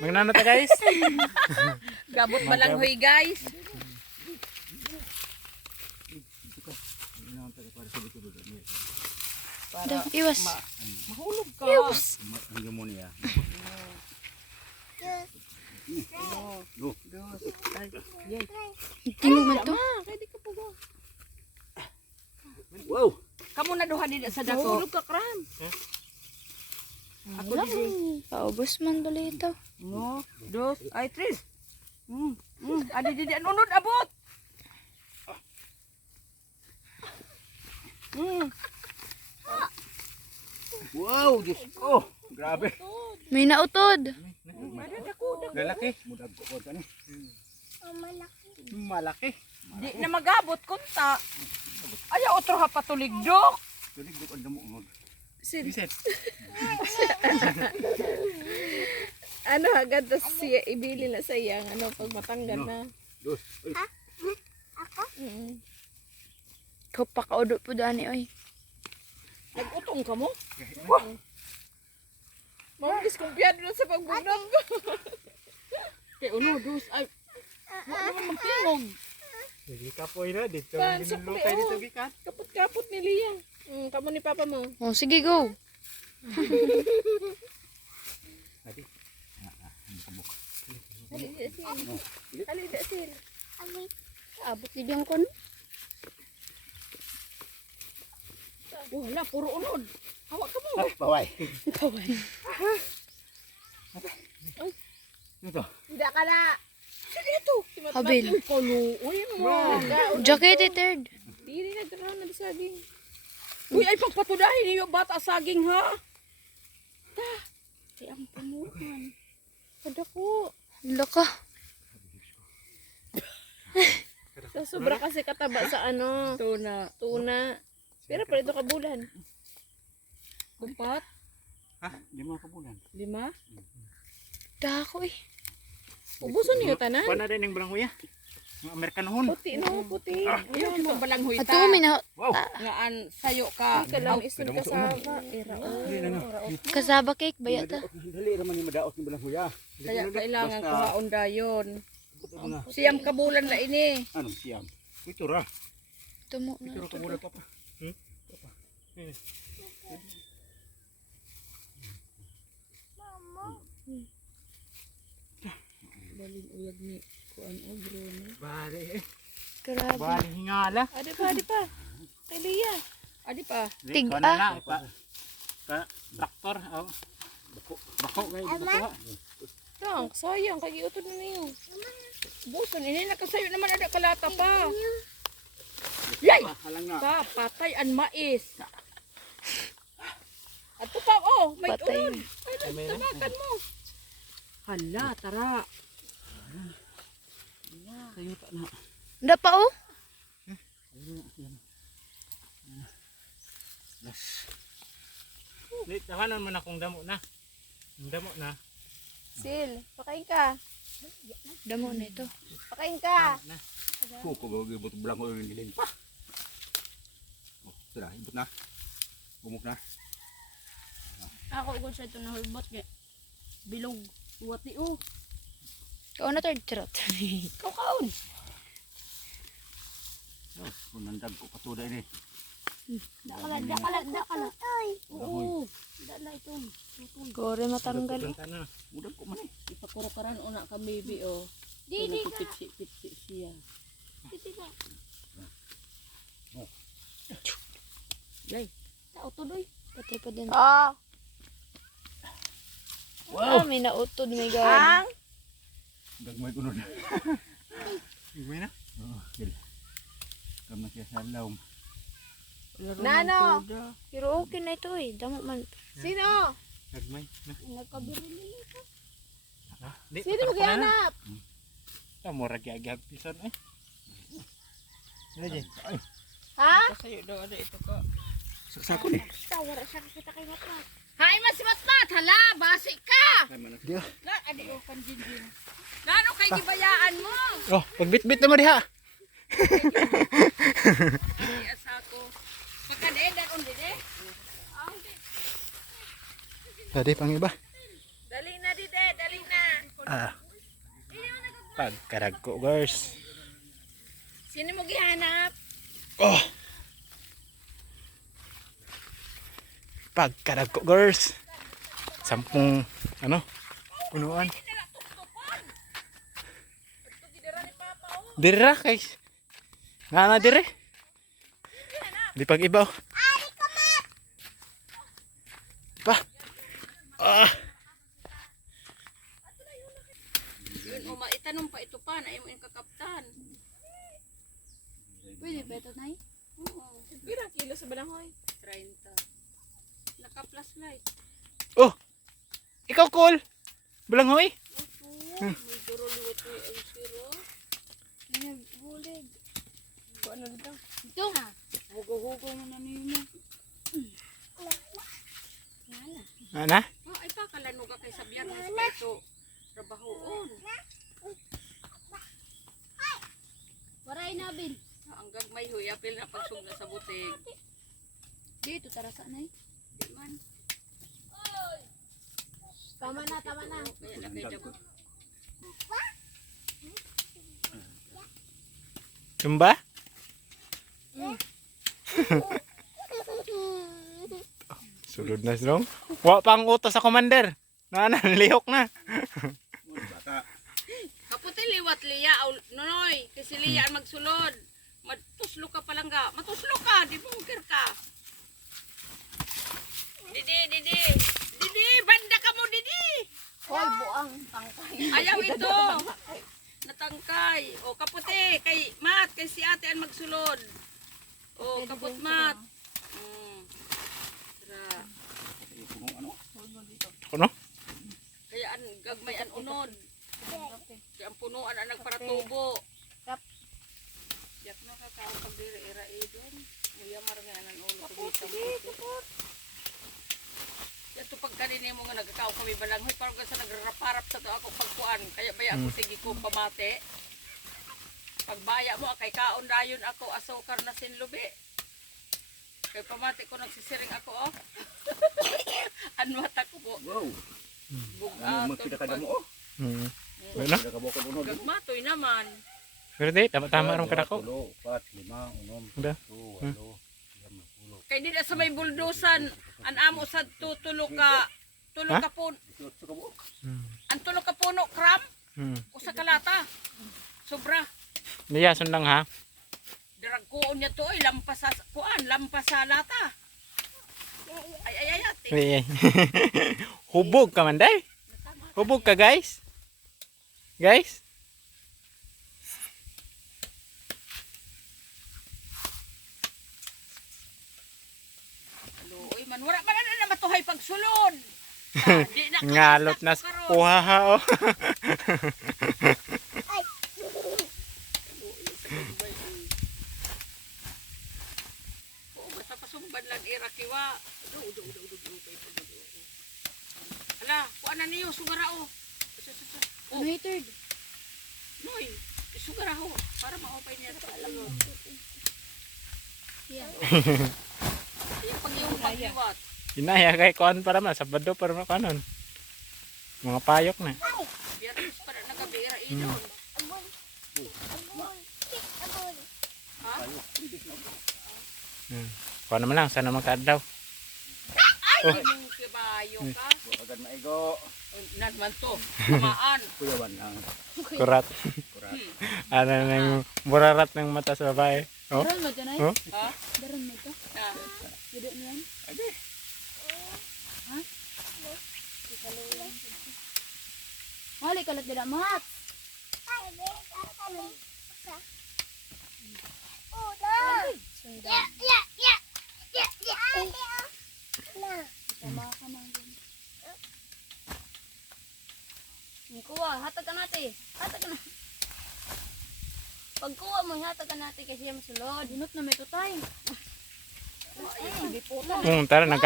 Magnano ta guys. Gabot malanghoy guys. Daw, iwas. Mahulog ka. Iwas. Hanggang mo niya. Tingog man to. Wow! Kamu na duha din sa dako. Mahulog ka kram. Ako din. Paubos man dali ito. No, dos, ay tres. Mm, mm, adi di an unod abot. Mm. Wow! Diyos ko! Grabe! May nautod. Lalaki. Mudag ko ko ni. Malaki. Di na magabot kunta. Ayaw otro ha patuligdok. Tulig ko ang damo ngod. Sin, Biset. ano agad tas siya ibili na sa iyang ano pag matanggal na. Dos. Ay, Mm. Ikaw pa kaudo po dani oy. Nag-utong ka mo? Mama, diskumpiyado na sa pagbunod ko. Kaya uno, dos, ay. Wala naman magtingog. Sige ka po ina dito. Binulukay sukli, dito oh. gikan. Kapot-kapot ni Lia. Mm, kamo ni Papa mo. Oh, sige go. Adi. Di. Hali, di asil. Abot ni diyang kon. Wala, puro unod. Hawak ka mo. Ay, baway. Bawal. Ito. Hindi ka na. Sige ito. Habil. Kalo. Uy, mga. Jacket eh, third. Dili na gano'n na saging. Uy, ay pagpatudahin niyo bata saging ha. Ta. Ay, ang pamuhan. Kada ko. Laka. Sa sobra kasi kataba sa ano. Tuna. Tuna. Pero pa ito kabulan. Kumpat? Ha? Di mo kabulan. Lima? Dako eh. Ubuson niyo tanan. Kuha na din yung balanghoy ah. Yung Amerikanhon. Puti no, puti. Ayan mo. Balang At to may na Wow! Nga an sayo ka. Ka lang isun ka sa ira. kasaba cake baya ta. Dali naman yung madaot ng balang huya. Kaya kailangan Basta- kuhaon dayon. Ano na? Siyam kabulan na ini. Anong siyam? Ito ra. Tumo Ito na. ra kabulan pa pa. Daling uyag ni kuan ogro ni. Bali eh. Grabe. Bali hingala. Adi pa, adi pa. Kay Lia. Adi pa. Tig- ah. Ipa. Ka traktor. Oh. Bako. Bako kayo. Bako. Tang, sayang kay giutod na niyo. Buson ini nakasayo naman ada kalata pa. Yay! Pa, patay an mais. Ato pa, oh, may Patay. tulon. Ay, tabakan mo. Hala, tara. Kayo ta na. Da pa oh. Las. Di, tawanan mo na kung damo na. Damo na. Sil, pakain ka. Damo na ito. Pakain ka. Kuko gagabot balang ko yung nilin pa. Oh, tara, ibot na. Bumuk na. Ako igol sa ito na hulbot. Bilog. Wati oh. Ikaw na third trot. Kaukaon. Oh, kung nandag ko patuda ini. Dakala, dakala, dakala. Oo. Dala ito. Gore matanggal. Mudag ko man eh. Ipakurukaran una ka baby oh. Didi ka. Pitsi siya. Didi ka. Yay. Tao tuloy. Patay pa din. Ah. Ah, may nautod may gawin. Ang. Gagmay ko nun. Igway na. Oh, dili. Kam na siya sa lawom. Nano. Pero okay na ito eh. Damo man. Sino? Nagmay. Na. Nagkabirili. Ah, Di, Sino patak ko na na. maghanap? Ah, mura gyagag pison eh. Ano dyan? Ay. Ha? Kasayo daw ada ito ka. Saksako ni. Tawara siya kita kay Matmat. Hay, mas Matmat. Hala, basi ka. Dia. Na, adi o panjinjin. Nano kay gibayaan mo? Oh, pagbitbit na mo diha. Ay, asako. Pagkadedan undi de. Ah, undi. Tadi pang iba. Dali na di de, dali na. Ah. Pagkarag ko, girls. Sino mo gihanap? Oh. Pagkarag ko, girls. Sampung, ano, punuan. Dira kay. Nga na dire. Di pag ibaw. Pa. Ah. Yun, o maitanong pa ito pa, na yung kakaptan. Pwede ba ito, Nay? Oo, Pira kilo sa balanghoy. 30. Naka-plus light. Oh. Ikaw cool. Balanghoy. May duro liwat ko yung siro. Nagbulig. Kung ano dito? Ito. Hugo-hugo na na niyo. Ana? Ah, ay pa, kalano ka kay Sabian mo sa ito. Trabahoon. Waray na, Bin. Ang gagmay huy, apil na pagsug na sa butig. Dito, tara sa Nay. Di man. Tama na, tama na. Na. Tumba? Sulod na strong. Wa pang utos sa commander. Nana, lihok na. Kaputi liwat liya, nonoy, kasi liya magsulod. Matuslo ka palang ga. Matuslo ka, di bungkir ka. Didi, Didi. Didi, banda ka mo, Didi. Hoy, buang tangkay. Ayaw ito. Natangkay. O kaputi, kay si ate ang magsulod. O kaput Mat. Mm. Tara. Ano? Ano? Kaya an gagmay an unod. Kaya ang punuan ang nagparatubo. Kap. Yak na kakao pag diri ira idon. Muya marga ang ulo ko dito. Yato pag kanini mo nga nagkakao kami balanghoy parang sa nagraraparap sa to ako pagkuan. Kaya baya ako tigi ko pamate. Pagbaya mo kay kaon dayon ako asukar na sinlubi. Kay pamati ko nagsisiring ako oh. Anwat ako po. Wow. Bugat. Ano magkita ka na mo oh. Hmm. Ka bukod unod. Gagmatoy naman. Pero di, tama-tama ron kada ko. Tulo, upat, lima, unom, tulo, walo, siyam, pulo. Kay di na sa may buldusan, an amo sa tutulo ka, tulo ka puno, ka. Hmm. an tulo ka puno kram, Hmm. o sa kalata. Sobra. Niya, sundang ha. Diragkoon niya to, ay lampas sa, kuan, lampas sa lata. Ay, ay, ay, ate. Ay. Hubog ka man, day. Hubog ka, guys. Guys. Uy, man, wala man na matuhay pagsulod. Ah, di na Ngalot na sa karon. puhaha, oh. Oo, pasumban lang irakiwa. Udo, udo, udo, udo, udo, udo, udo, udo. Hala, kuan na niyo, sugara o. Sus. Oh, Ano third? Noy, sugara ho. Para maupay niya sa pagsulod. Yan. Yung pag yung pagliwat. Inaya kay kuan para man, sabado para man kanon. Mga payok na. Biyernes pa na nagabira idon. Ha? Hmm. Kuan naman lang, sana makadaw. Ay, Oh. yung kibayo ka. Agad maigo. Nagman to. Kumaan. Kuyawan ang Kurat. kurat. Ano nang murarat ng mata sa babae. Oh? Daron mo dyan, Nay? Oh? Ha? Daron mo ito? Na. Dito niyan? Ha? Wali kalat dila mat. Tama ka na din. Ni kuha, hatag ka natin. Hatag ka na. Pag kuha mo, hatag ka natin kasi masulod. Dinot na may tutay. Ay, po Hmm, tara, nagawa.